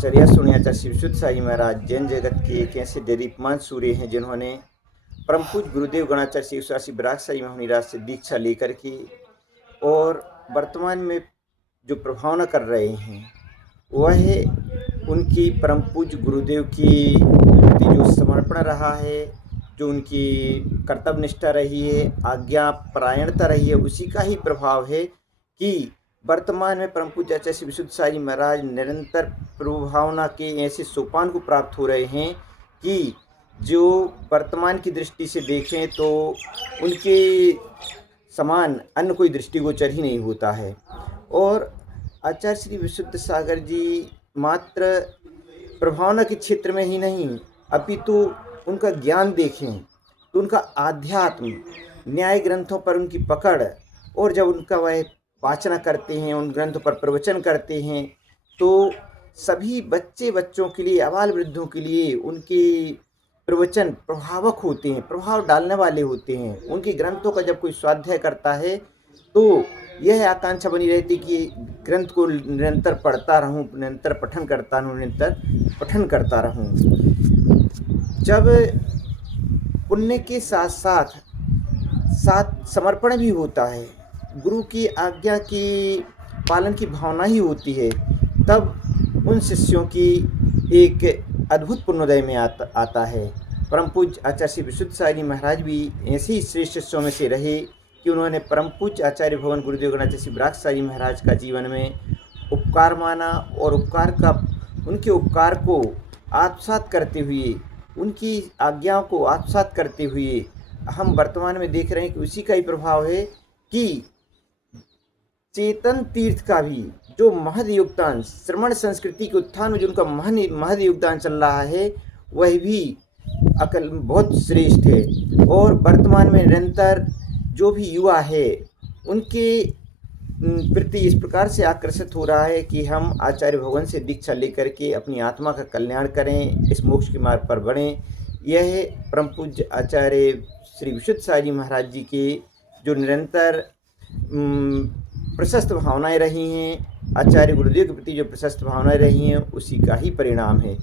चर्या सुनियाचा शिवसुत साई महाराज जैन जगत के एक ऐसे दीप्तमान सूर्य हैं जिन्होंने परम पूज्य गुरुदेव गणाचार्य शिवशासी बराग साई महाराज से दीक्षा लेकर के और वर्तमान में जो प्रभावना कर रहे हैं वह उनकी परम पूज्य गुरुदेव की प्रति जो समर्पण रहा है, जो उनकी कर्तव्य निष्ठा रही है, आज्ञा परायणता रही है, उसी का ही प्रभाव है कि वर्तमान में परम पूज्य आचार्य श्री विशुद्ध साई महाराज निरंतर प्रभु भावना के ऐसे सोपान को प्राप्त हो रहे हैं कि जो वर्तमान की दृष्टि से देखें तो उनके समान अन्य कोई दृष्टिगोचर ही नहीं होता है। और आचार्य श्री विशुद्ध सागर जी मात्र प्रभावना के क्षेत्र में ही नहीं अपितु उनका ज्ञान देखें तो उनका आध्यात्म न्याय ग्रंथों पर उनकी पकड़, और जब उनका वह वाचना करते हैं, उन ग्रंथों पर प्रवचन करते हैं तो सभी बच्चों के लिए, आबाल वृद्धों के लिए उनके प्रवचन प्रभावक होते हैं, प्रभाव डालने वाले होते हैं। उनके ग्रंथों का जब कोई स्वाध्याय करता है तो यह आकांक्षा बनी रहती कि ग्रंथ को निरंतर पढ़ता रहूं, निरंतर पठन करता रहूं। जब पुण्य के साथ साथ समर्पण भी होता है, गुरु की आज्ञा की पालन की भावना ही होती है, तब उन शिष्यों की एक अद्भुत पुण्योदय में आता है। परम पूज्य आचार्य श्री विशुद्ध साई महाराज भी ऐसे ही श्रेष्ठ शिष्यों में से रहे कि उन्होंने परम पूज्य आचार्य भवन गुरुदेव गणाचार्य श्री बराग साई महाराज का जीवन में उपकार माना और उनके उपकार को आत्मसात करते हुए, उनकी आज्ञाओं को आत्मसात करते हुए हम वर्तमान में देख रहे हैं कि उसी का ही प्रभाव है कि चेतन तीर्थ का भी जो महद योगदान, श्रमण संस्कृति के उत्थान में जो उनका महद योगदान चल रहा है, वह भी अकल बहुत श्रेष्ठ है। और वर्तमान में निरंतर जो भी युवा है उनके प्रति इस प्रकार से आकर्षित हो रहा है कि हम आचार्य भगवान से दीक्षा लेकर के अपनी आत्मा का कल्याण करें, इस मोक्ष के मार्ग पर बढ़ें। यह परम पूज्य आचार्य श्री विशुद्ध साई जी महाराज जी के जो निरंतर प्रशस्त भावनाएं रही हैं, आचार्य गुरुदेव के प्रति जो प्रशस्त भावनाएं रही हैं, उसी का ही परिणाम है।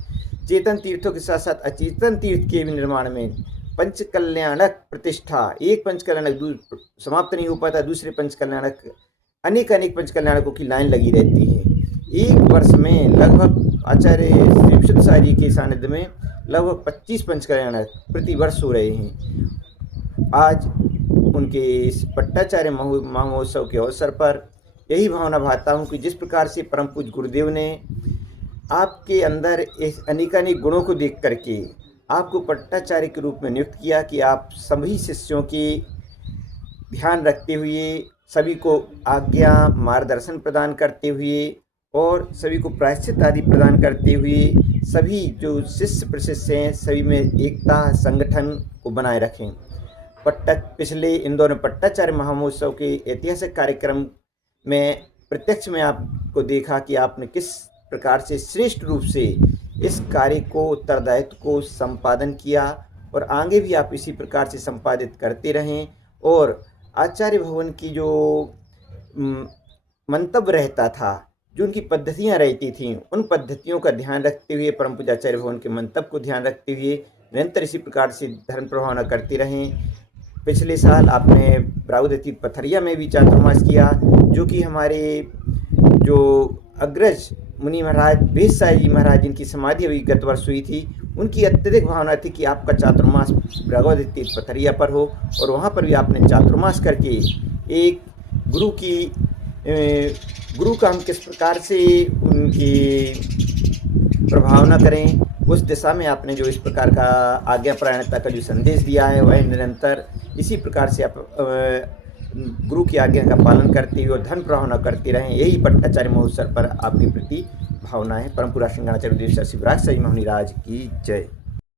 चेतन तीर्थों के साथ साथ अचेतन तीर्थ के भी निर्माण में पंचकल्याणक प्रतिष्ठा, एक पंचकल्याणक समाप्त नहीं हो पाता, दूसरे पंचकल्याणक अनेक पंचकल्याणकों की लाइन लगी रहती है। एक वर्ष में लगभग आचार्य श्री विशुद्ध साई जी के सानिध्य में लगभग 25 पंचकल्याणक प्रति वर्ष हो रहे हैं। आज उनके इस पट्टाचार्य महोत्सव के अवसर पर यही भावना भाता हूँ कि जिस प्रकार से परम पूज्य गुरुदेव ने आपके अंदर इस अनेकानेक गुणों को देख करके आपको पट्टाचार्य के रूप में नियुक्त किया कि आप सभी शिष्यों के ध्यान रखते हुए, सभी को आज्ञा मार्गदर्शन प्रदान करते हुए और सभी को प्रायश्चित आदि प्रदान करते हुए सभी जो शिष्य प्रशिष्य हैं सभी में एकता संगठन को बनाए रखें। पिछले इंदौर में पट्टाचार्य महामहोत्सव के ऐतिहासिक कार्यक्रम में प्रत्यक्ष में आपको देखा कि आपने किस प्रकार से श्रेष्ठ रूप से इस कार्य को, उत्तरदायित्व को संपादन किया और आगे भी आप इसी प्रकार से संपादित करते रहें। और आचार्य भवन की जो मंतव्य रहता था, जो उनकी पद्धतियाँ रहती थीं, उन पद्धतियों का ध्यान रखते हुए, परम पूज्य आचार्य भवन के मंतव्य को ध्यान रखते हुए निरंतर इसी प्रकार से धर्म प्रभावना करते रहें। पिछले साल आपने ब्राउदती पथरिया में भी चातुर्मास किया, जो कि हमारे जो अग्रज मुनि महाराज बेस साई जी महाराज जिनकी समाधि अभी गत वर्ष हुई थी, उनकी अत्यधिक भावना थी कि आपका चातुर्मास ब्राउदती पथरिया पर हो, और वहाँ पर भी आपने चातुर्मास करके एक गुरु का हम किस प्रकार से उनकी प्रभावना करें, उस दिशा में आपने जो इस प्रकार का आज्ञापरायणता का जो संदेश दिया है, वह निरंतर इसी प्रकार से आप गुरु की आज्ञा का पालन करते हुए और धन प्रभावना करते रहें। यही पट्टाचार्य महोत्सव पर आपके प्रति भावना है। परम पूज्य श्री गणाचार्य गुरुदेव श्री बराग साई महाराज की जय।